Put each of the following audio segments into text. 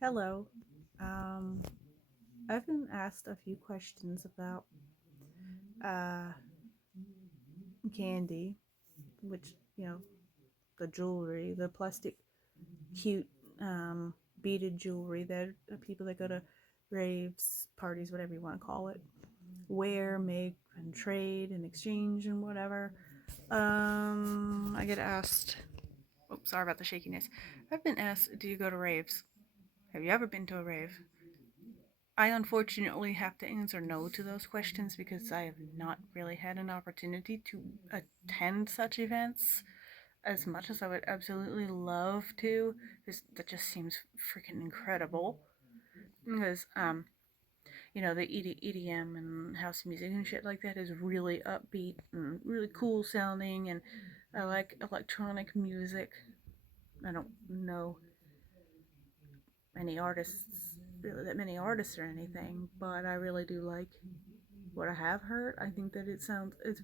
Hello. Um, I've been asked a few questions about uh, Kandii, which, the jewelry, the plastic, cute, beaded jewelry that people that go to raves, parties, whatever you want to call it, wear, make, and trade and exchange and whatever. I get asked, oh, sorry about the shakiness. I've been asked, do you go to raves? Have you ever been to a rave? I unfortunately have to answer no to those questions because I have not really had an opportunity to attend such events as much as I would absolutely love to. Because that just seems freaking incredible. Because the EDM and house music and shit like that is really upbeat and really cool sounding, and I like electronic music. I don't know any artists, really that many artists or anything, but I really do like what I have heard. I think that it's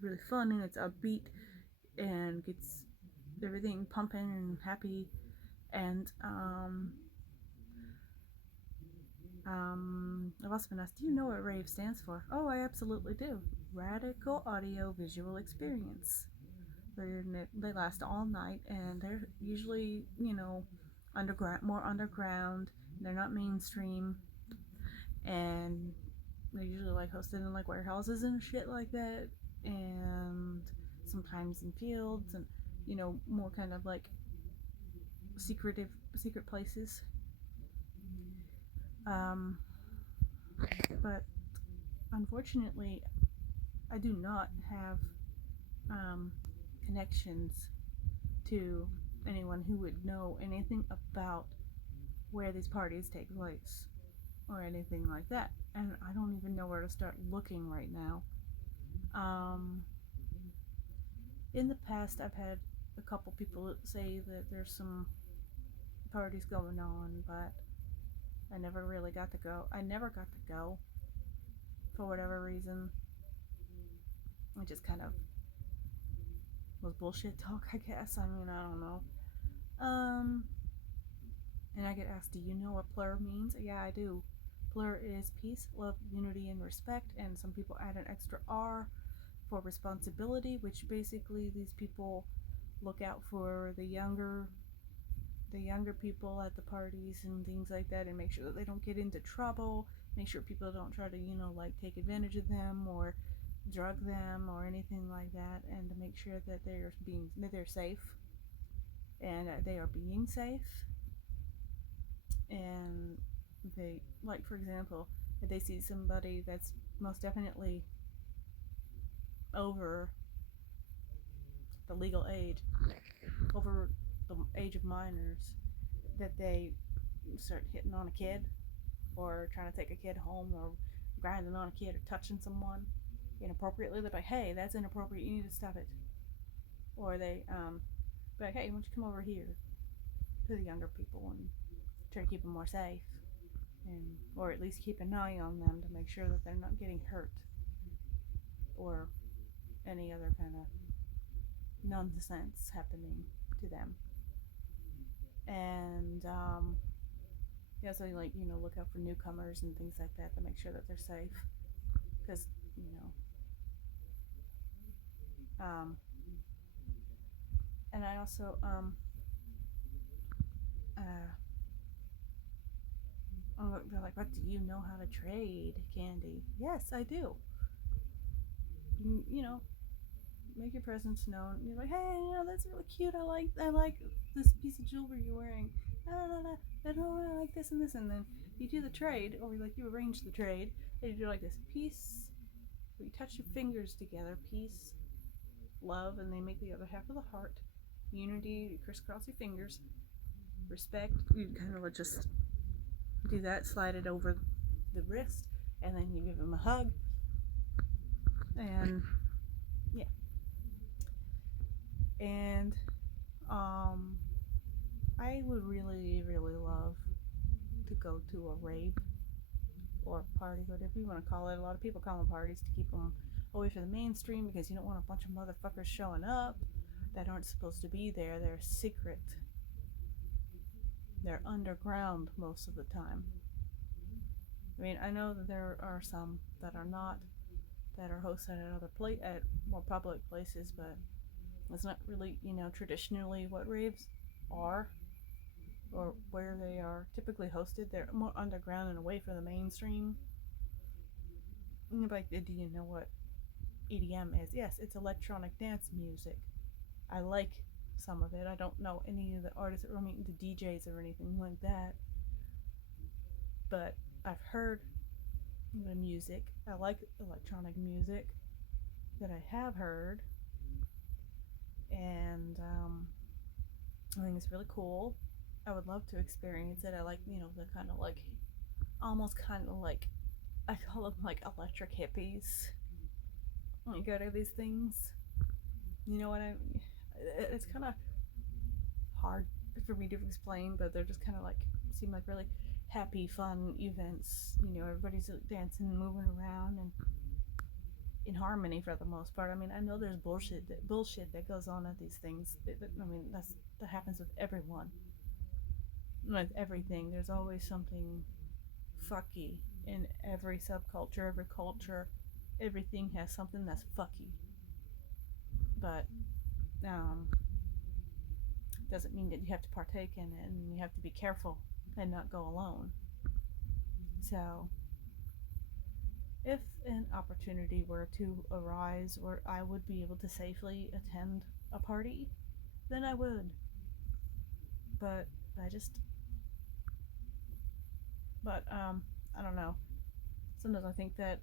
really fun and it's upbeat and gets everything pumping and happy. And I've also been asked, do you know what RAVE stands for? Oh, I absolutely do. Radical Audio Visual Experience. They last all night, and they're usually, underground, more underground. They're not mainstream, and they're usually like hosted in like warehouses and shit like that, and sometimes in fields, and more kind of like secret places. Um, but unfortunately, I do not have um, connections to anyone who would know anything about where these parties take place or anything like that. And I don't even know where to start looking right now. Um, in the past, I've had a couple people say that there's some parties going on, but I never really got to go. I never got to go for whatever reason. It just kind of was bullshit talk, I guess. I mean, I don't know. Um, and I get asked, do you know what plur means? Yeah, I do. Plur is peace, love, unity, and respect, and some people add an extra R for responsibility, which basically these people look out for the younger people at the parties and things like that, and make sure that they don't get into trouble, make sure people don't try to like take advantage of them or drug them or anything like that, and to make sure that they're safe, and they are being safe. And they, like, for example, if they see somebody that's most definitely over the legal age, over the age of minors, that they start hitting on a kid or trying to take a kid home or grinding on a kid or touching someone inappropriately, they're like, hey, that's inappropriate, you need to stop it. Or they be like, hey, why don't you come over here, to the younger people, and try to keep them more safe, and or at least keep an eye on them to make sure that they're not getting hurt or any other kind of nonsense happening to them. And yeah, so like look out for newcomers and things like that to make sure that they're safe, because you know um, and I also uh, they're like, what, do you know how to trade candy? Yes, I do. You know, make your presence known. You're like, hey, that's really cute. I like this piece of jewelry you're wearing. I don't really like this and this, and then you do the trade, or like you arrange the trade, and you do like this piece. You touch your fingers together, peace, love, and they make the other half of the heart. Unity, you crisscross your fingers. Respect, you kind of just do that, slide it over the wrist, and then you give them a hug. And yeah, and um, I would really, really love to go to a rave or a party, whatever you want to call it. A lot of people call them parties to keep them away from the mainstream because you don't want a bunch of motherfuckers showing up that aren't supposed to be there. They're secret they're underground most of the time. I mean, I know that there are some that are not, that are hosted at at more public places, but it's not really, traditionally what raves are or where they are typically hosted. They're more underground and away from the mainstream. Like, do you know what EDM is? Yes, it's electronic dance music. I like some of it. I don't know any of the artists that were into DJs or anything like that, but I've heard the music. I like electronic music that I have heard, and I think it's really cool. I would love to experience it. I like, the kind of like, almost kind of like, I call them like electric hippies. When you go to these things, you know what I mean? It's kind of hard for me to explain, but they're just kind of like, seem like really happy, fun events. Everybody's dancing, moving around, and in harmony for the most part. I mean, I know there's bullshit that goes on at these things. I mean, that happens with everyone, with everything. There's always something fucky in every subculture, every culture. Everything has something that's fucky, but um, doesn't mean that you have to partake in it, and you have to be careful and not go alone. So, if an opportunity were to arise where I would be able to safely attend a party, then I would. But I just, but I don't know. Sometimes I think that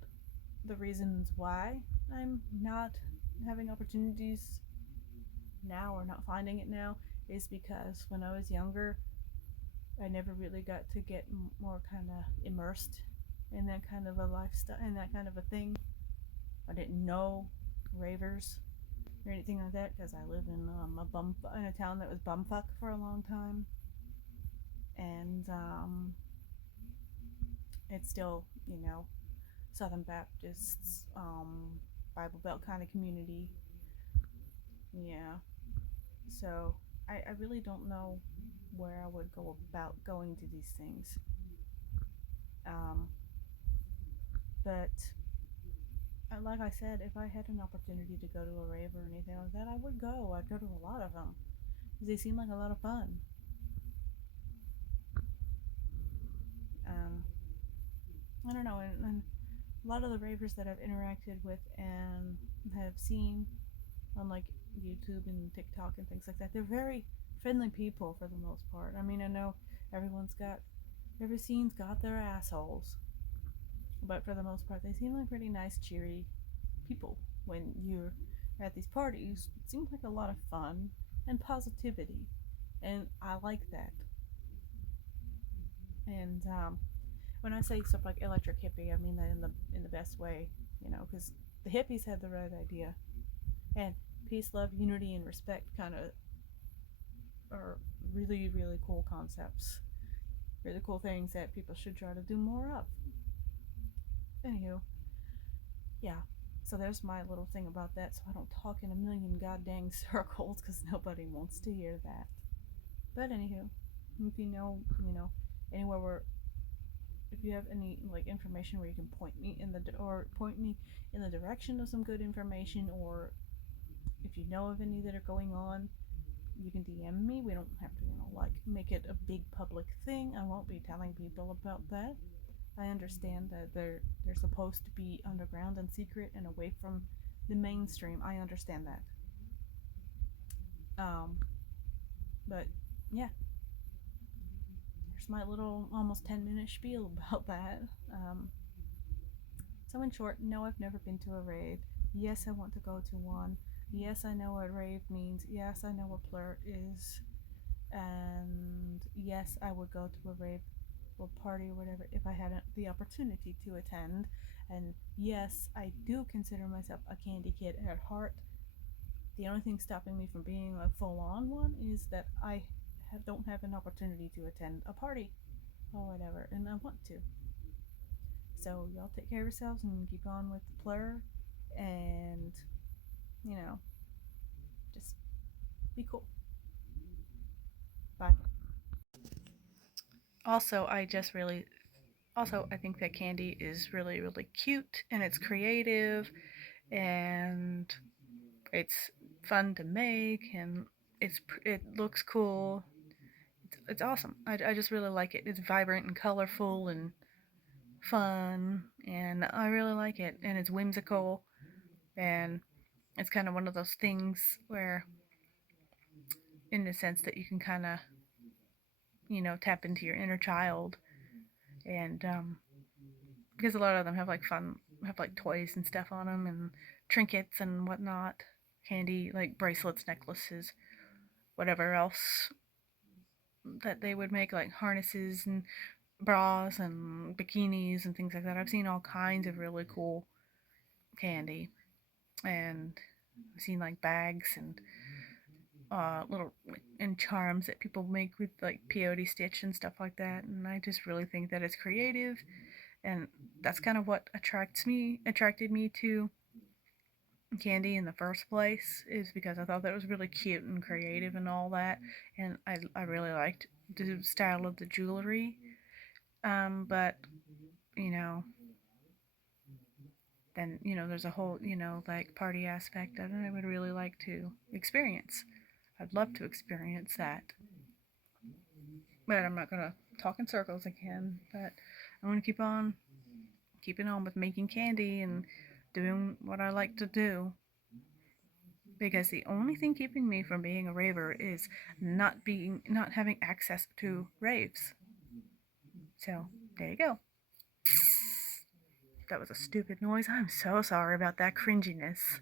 the reasons why I'm not having opportunities now or not finding it now is because when I was younger, I never really got to get more kind of immersed in that kind of a lifestyle, in that kind of a thing. I didn't know ravers or anything like that because I lived in a town that was bumfuck for a long time, and it's still, Southern Baptists, Bible Belt kind of community. Yeah, so I really don't know where I would go about going to these things. Um, but like I said, if I had an opportunity to go to a rave or anything like that, I would go. I'd go to a lot of them because they seem like a lot of fun. Um, I don't know, and a lot of the ravers that I've interacted with and have seen on like YouTube and TikTok and things like that, they're very friendly people for the most part. I mean, I know every scene's got their assholes, but for the most part, they seem like pretty nice, cheery people when you're at these parties. It seems like a lot of fun and positivity, and I like that. And when I say stuff like electric hippie, I mean that in the best way, because the hippies had the right idea, and peace, love, unity, and respect kind of are really, really cool concepts, really cool things that people should try to do more of. Anywho, yeah. So there's my little thing about that, so I don't talk in a million goddamn circles because nobody wants to hear that. But anywho, if anywhere where, if you have any like information where you can point me in the direction of some good information, or if you know of any that are going on, you can DM me. We don't have to, like make it a big public thing. I won't be telling people about that. I understand that they're supposed to be underground and secret and away from the mainstream. I understand that. Um, but yeah, there's my little almost 10-minute spiel about that. So in short, no, I've never been to a rave. Yes, I want to go to one. Yes, I know what rave means. Yes, I know what plur is. And yes, I would go to a rave or party or whatever if I had the opportunity to attend. And yes, I do consider myself a candy kid at heart. The only thing stopping me from being a full-on one is that I don't have an opportunity to attend a party or whatever, and I want to. So y'all take care of yourselves and keep on with the plur, and you know, just be cool. Bye. Also, I think that Kandii is really, really cute and it's creative and it's fun to make and it looks cool. It's awesome. I just really like it. It's vibrant and colorful and fun, and I really like it. And it's whimsical, and it's kind of one of those things where, in the sense that you can kind of, tap into your inner child, and because a lot of them have like fun, have like toys and stuff on them, and trinkets and whatnot, candy like bracelets, necklaces, whatever else that they would make, like harnesses and bras and bikinis and things like that. I've seen all kinds of really cool candy, and I've seen like bags and little and charms that people make with like peyote stitch and stuff like that. And I just really think that it's creative, and that's kind of what attracted me to candy in the first place, is because I thought that it was really cute and creative and all that, and I really liked the style of the jewelry. But you know, then there's a whole like party aspect that I would really like to experience. I'd love to experience that, but I'm not gonna talk in circles again. But I'm gonna keeping on with making candy and doing what I like to do, because the only thing keeping me from being a raver is not having access to raves. So there you go. That was a stupid noise. I'm so sorry about that cringiness.